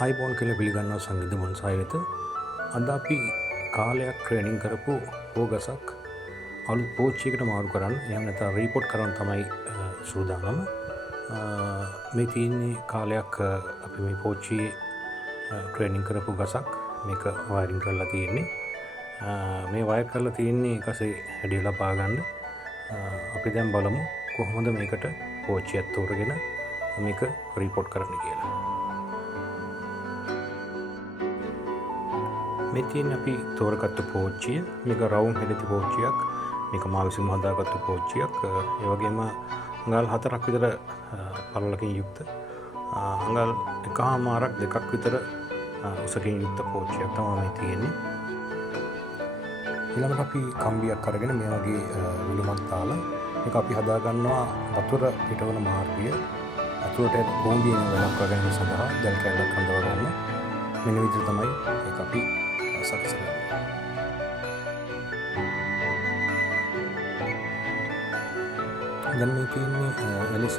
ආයිබෝන් කියලා පිළිගන්නවා සංගීත මොන්සාය වෙත. අද අපි කාලයක් ට්‍රේනින් කරපු පෝගසක් අලුත් පෝච්චියකට මාරු කරන්න එහෙම නැත්නම් රීපෝට් කරන්න තමයි සූදානම. මේ තියෙන්නේ කාලයක් අපි මේ පෝච්චියේ ට්‍රේනින් කරපු ගසක්. මේක වයරින් කරලා තියෙන්නේ. මේ වයර් කරලා තියෙන්නේ එකසේ හැඩය ලබා ගන්න. අපි දැන් බලමු කොහොමද මේකට පෝච්චියක් තෝරගෙන මේක රීපෝට් කරන්න කියලා. මේ තියෙන්නේ අපි තෝරගත්තු පෝච්චිය. මේක රවුම් හෙඩති පෝච්චියක්. මේක මා විසින්ම හදාගත්තු පෝච්චියක්. ඒ වගේම අඟල් 4ක් විතර පළලකින් යුක්ත අඟල් 1.5ක් 2ක් විතර උසකින් යුක්ත පෝච්චියක් තමයි මේ තියෙන්නේ. ඊළඟට අපි කම්බියක් අරගෙන මේ වගේ විලුමක් දාලා මේක අපි හදා ගන්නවා වතුර පිටවන මාර්ගය අතුරට බෝම්බියෙන් වලක්වා ගැනීම සඳහා දැල් කැලක් හඳව ගන්න. මෙන්න විදිහට තමයි ඒක අපි සකසන්නේ. දැන් මේ තියෙන්නේ එලෙස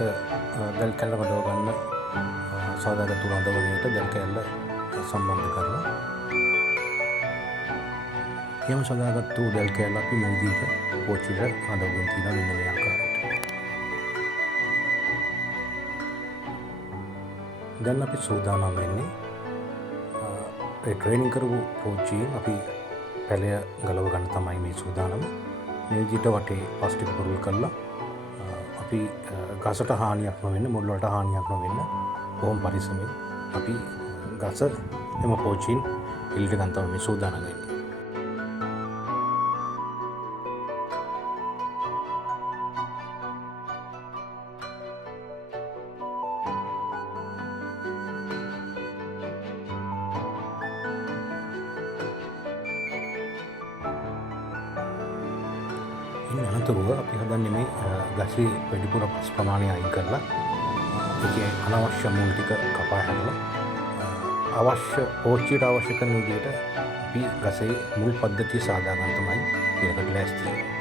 දැල් කැල්ල හඳව ගන්න සාදාගත් උරඳවණයට දැල් කැල්ල සම්බන්ධ කරලා එහෙම සදාගත්තු දැල් කැල්ල අපි මේ විදිහට පෝච්චියට හඳවගෙන තියෙනවා මෙන්න මේ ආකාරයට. දැන් අපි සූදානම් වෙන්නේ ඒ ට්‍රේනින් කරපු පෝච්චියෙන් අපි පැලය ගලව ගන්න තමයි මේ සූදානම. මේ විදිහට වටේ ප්ලාස්ටික් පුරුල් කරලා අපි ගසට හානියක් නොවෙන්න, මුල් වලට හානියක් නොවෙන්න බොහොම පරිස්සමෙන් අපි ගස එම පෝච්චියෙන් එළියට ගන්න තමයි මේ සූදානම් වෙන්නේ. අනතුරුව අපි හදන්නේ මේ ගසේ වැඩිපුර පස් ප්‍රමාණය අයින් කරලා ඒකේ අනවශ්‍ය මුල් ටික කපා හැරලා අවශ්‍ය පෝච්චියට අවශ්‍ය කරන විදිහට අපි ගසේ මුල් පද්ධතිය සාදා ගන්න තමයි ඊළඟට ලෑස්ති වෙන්නේ.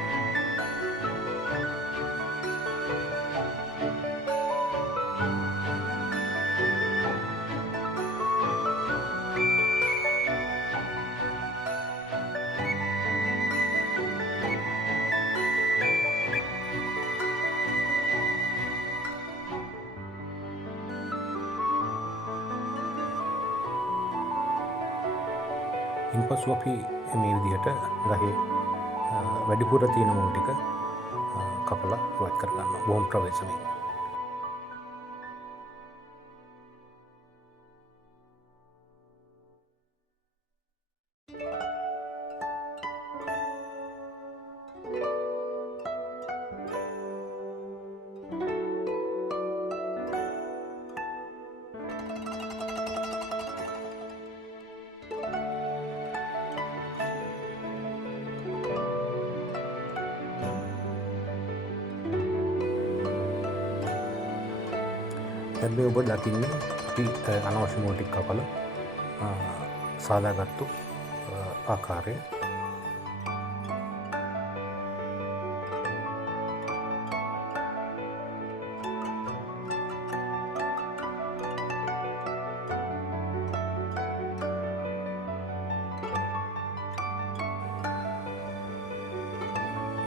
ඉන්පසු අපි මේ විදිහට ගහේ වැඩිපුර තියෙන මුල් ටික කපලා ඉවත් කරගන්නවා බොහොම ප්‍රවේශමෙන්. දැන් මේ ඔබ දකින්නේ අපි අනවශ්‍ය මුල් ටික කපලා සාදාගත්තු ආකාරය.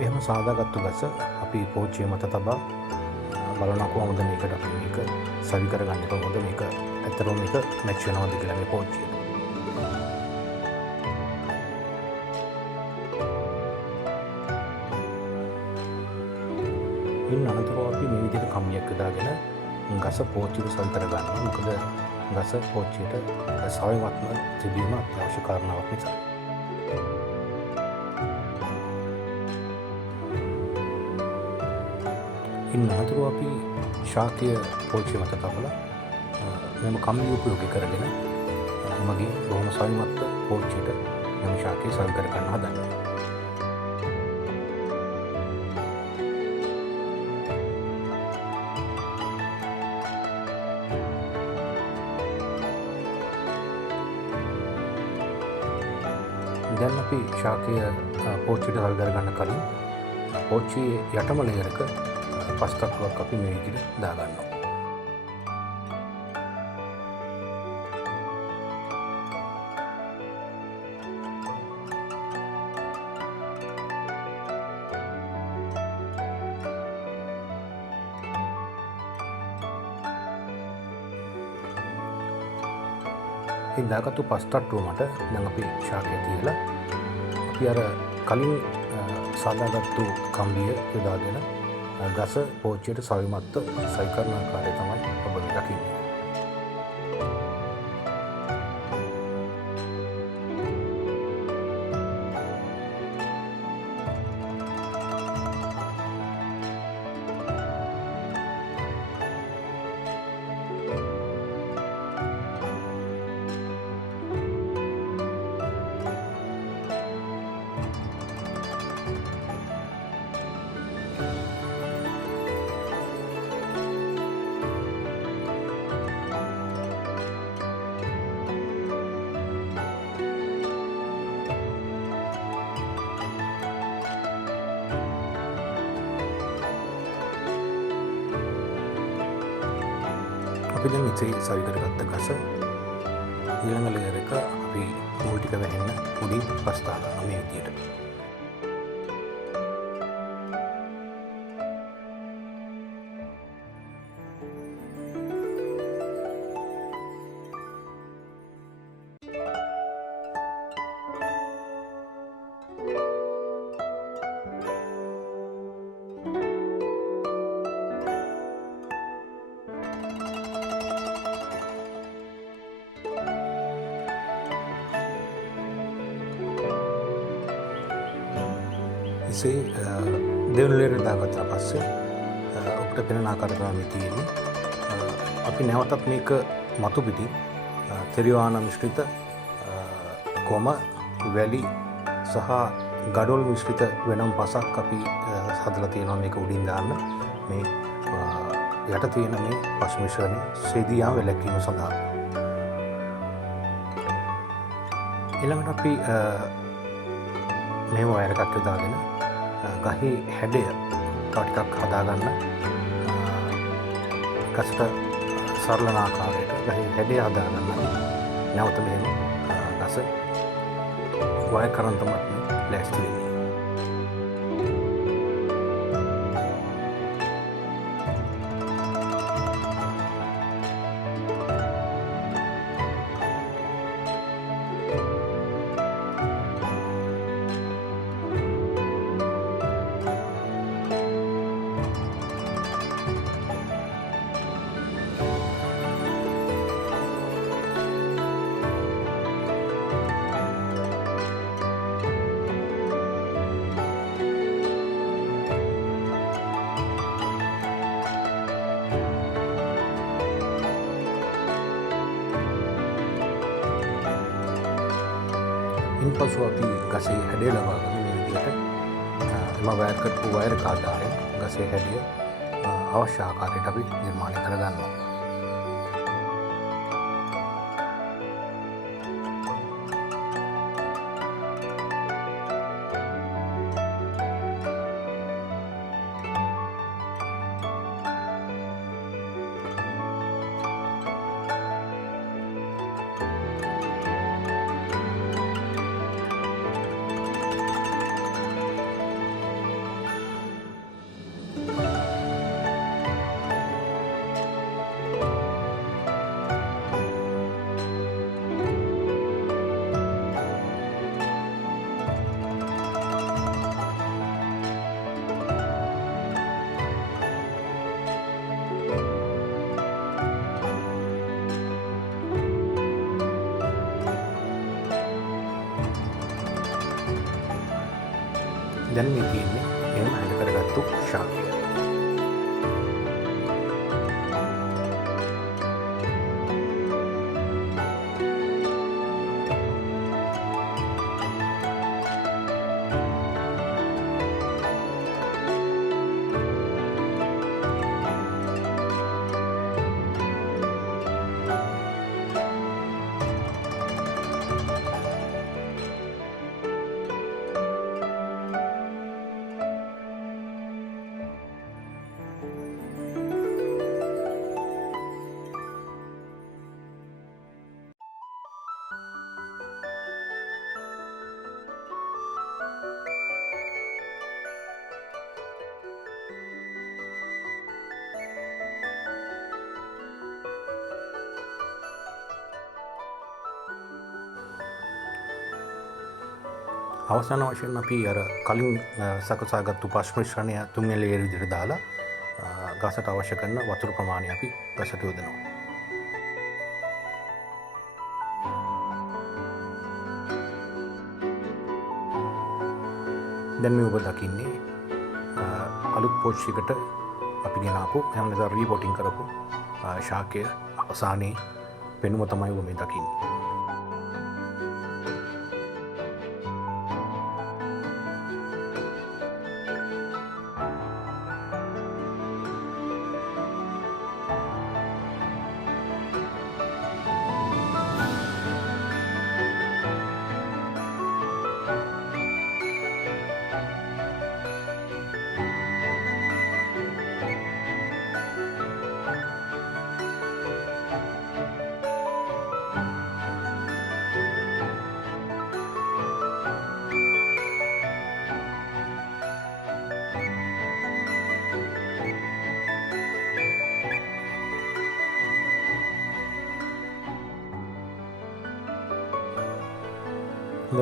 එහෙම සාදාගත්තු ගස අපි පෝච්චිය මත තබා බලනවා කොහොමද මේකට අපි මේක සවි කරගන්නේ, කොහොමද මේක ඇත්තටම මේක මැච් වෙනවද කියලා මේ පෝච්චියට. ඉන්න අනතුරුව අපි මේ විදිහට කම්මියක් දාගෙන ගස පෝච්චියට සවි කරගන්නවා. මොකද ගස පෝච්චියට සවිවත්ව තිබීම අත්‍යවශ්‍ය කාරණාවක් නිසා. ඉන්න අනතුරුව අපි ශාකය පෝච්චිය මත තබලා මෙම කම්බි උපයෝගී කරගෙන මගේ බොහොම සවිමත්ව පෝච්චියට මෙම ශාකය සවි කර ගන්න හදන්නේ. දැන් අපි ශාකය පෝච්චියට සවි කර ගන්න කලින් පෝච්චියේ යටම ලේයරක පස් තට්ටුවක් අපි මේ විදිහට දාගන්නවා. හින්දාගත්තු පස්තට්ටුව මට දැන් අපි ශාකය තියලා අපි අර කලින් සාදාගත්තු කම්බිය යොදාගෙන ගස පෝච්චියට සවිමත්ව සවි කරන ආකාරය තමයි ඔබ දකින්නේ. අපි දැන් ඉතින් සවි කරගත්ත ගස ඊළඟ ලේයර් එක අපි මුල් ටික වැහෙන්න උඩින් පස්තා ගන්නවා මේ විදියට. එසේ දෙවන ලේයර් දාගත්තා පස්සේ ඔබට පෙනෙන ආකාරයට තමයි තියෙන්නේ. අපි නැවතත් මේක මතු පිටින් තෙරවාන මිශ්‍රිත කොම වැලි සහ ගඩොල් මිශ්‍රිත වෙනම පසක් අපි හදලා තියෙනවා මේක උඩින් දාන්න. මේ යට තියෙන මේ පස් මිශ්‍රණය සෙදියා වැළැක්වීම සඳහා. ඊළඟට අපි මෙහෙම වයර් එකක් යොදාගෙන ගහේ හැඩය තව ටිකක් හදාගන්න ගසට සරලන ආකාරයට ගහේ හැඩය හදාගන්න නැවත මෙහෙම ගස වයර් කරන් තමයි ලෑස්ති වෙන්නේ. ඉන්පසු අපි ගසේ හැඩය ලබා ගන්න මේ විදිහට එම වයර් කරපු වයර් එක ආධාරයෙන් ගසේ හැඩය අවශ්‍ය ආකාරයට අපි නිර්මාණය කරගන්නවා. දැන් මේ තියෙන්නේ එහෙම හැඩ කරගත්තු ශාකය. අවසාන වශයෙන් අපි අර කලින් සකසාගත්තු පස් මිශ්‍රණය තුන්වෙනි ලේයර විදිහට දාලා ගසට අවශ්‍ය කරන වතුර ප්‍රමාණය අපි ගසට යොදනවා. දැන් මේ ඔබ දකින්නේ අලුත් පෝච්චියකට අපි ගෙනාපු එහෙම නැත්නම් රීපෝටින් කරපු ශාකය අවසානයේ පෙනුම තමයි ඔබ මේ දකින්නේ.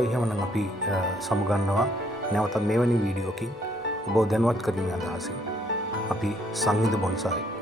එහෙමනම් අපි සමුගන්නවා නැවතත් මෙවැනි වීඩියෝකින් ඔබ දැනුවත් කිරීමේ අදහසින් අපි සංහිඳ බොන්සායි